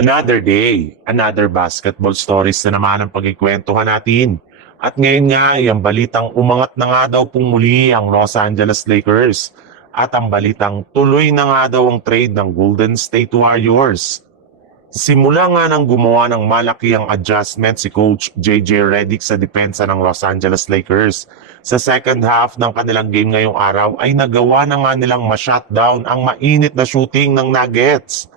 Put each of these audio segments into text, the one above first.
Another day, another basketball stories na naman ang pagkikwentuhan natin. At ngayon nga, ang balitang umangat na nga daw pong muli ang Los Angeles Lakers. At ang balitang tuloy na nga daw ang trade ng Golden State Warriors. Simula nga nang gumawa ng malaki ang adjustment si Coach JJ Redick sa depensa ng Los Angeles Lakers. Sa second half ng kanilang game ngayong araw ay nagawa na nga nilang ma-shutdown ang mainit na shooting ng Nuggets.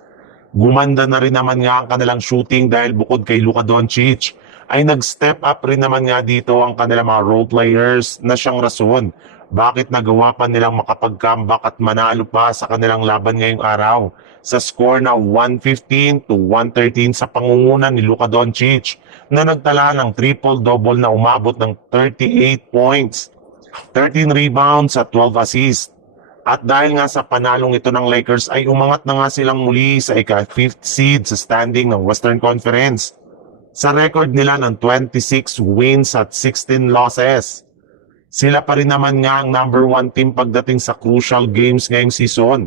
Gumanda na rin naman nga ang kanilang shooting dahil bukod kay Luka Doncic ay nag-step up rin naman nga dito ang kanilang mga role players na siyang rason bakit nagawa pa nilang makapag-comeback at manalo pa sa kanilang laban ngayong araw sa score na 115 to 113 sa pangunguna ni Luka Doncic na nagtala ng triple-double na umabot ng 38 points, 13 rebounds at 12 assists. At dahil nga sa panalong ito ng Lakers ay umangat na nga silang muli sa ika-5th seed sa standing ng Western Conference. Sa record nila ng 26 wins at 16 losses. Sila pa rin naman nga ang number 1 team pagdating sa crucial games ngayong season.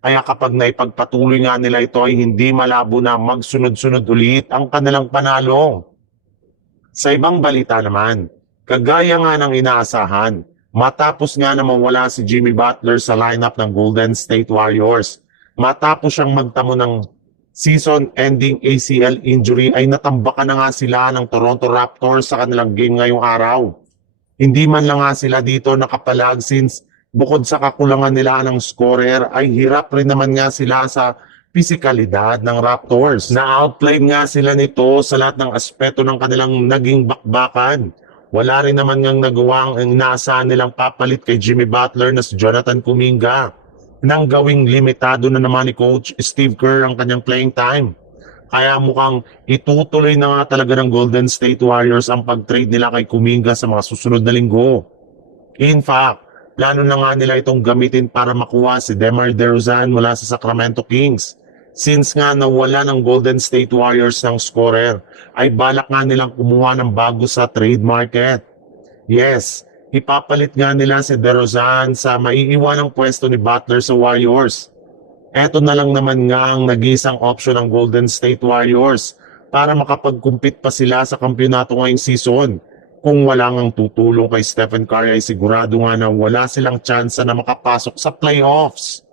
Kaya kapag naipagpatuloy nga nila ito ay hindi malabo na magsunod-sunod ulit ang kanilang panalo. Sa ibang balita naman, kagaya nga ng inaasahan, matapos nga na mawala si Jimmy Butler sa lineup ng Golden State Warriors, matapos siyang magtamo ng season-ending ACL injury ay natambakan na nga sila ng Toronto Raptors sa kanilang game ngayong araw. Hindi man lang nga sila dito nakapalag since bukod sa kakulangan nila ng scorer ay hirap rin naman nga sila sa pisikalidad ng Raptors. Na-outplayed nga sila nito sa lahat ng aspeto ng kanilang naging bakbakan. Wala rin naman ngang nagawa ang inaasahan nilang papalit kay Jimmy Butler na si Jonathan Kuminga nang gawing limitado na naman ni Coach Steve Kerr ang kanyang playing time. Kaya mukhang itutuloy na nga talaga ng Golden State Warriors ang pag-trade nila kay Kuminga sa mga susunod na linggo. In fact, plano na nga nila itong gamitin para makuha si DeMar DeRozan mula sa Sacramento Kings. Since nga nawala ng Golden State Warriors ng scorer, ay balak nga nilang kumuha ng bago sa trade market. Yes, ipapalit nga nila si DeRozan sa maiiwanang pwesto ni Butler sa Warriors. Eto na lang naman nga ang nag-iisang option ng Golden State Warriors para makapag-compete pa sila sa kampyonato ngayong season. Kung wala ngang tutulong kay Stephen Curry ay sigurado nga na wala silang tsansa na makapasok sa playoffs.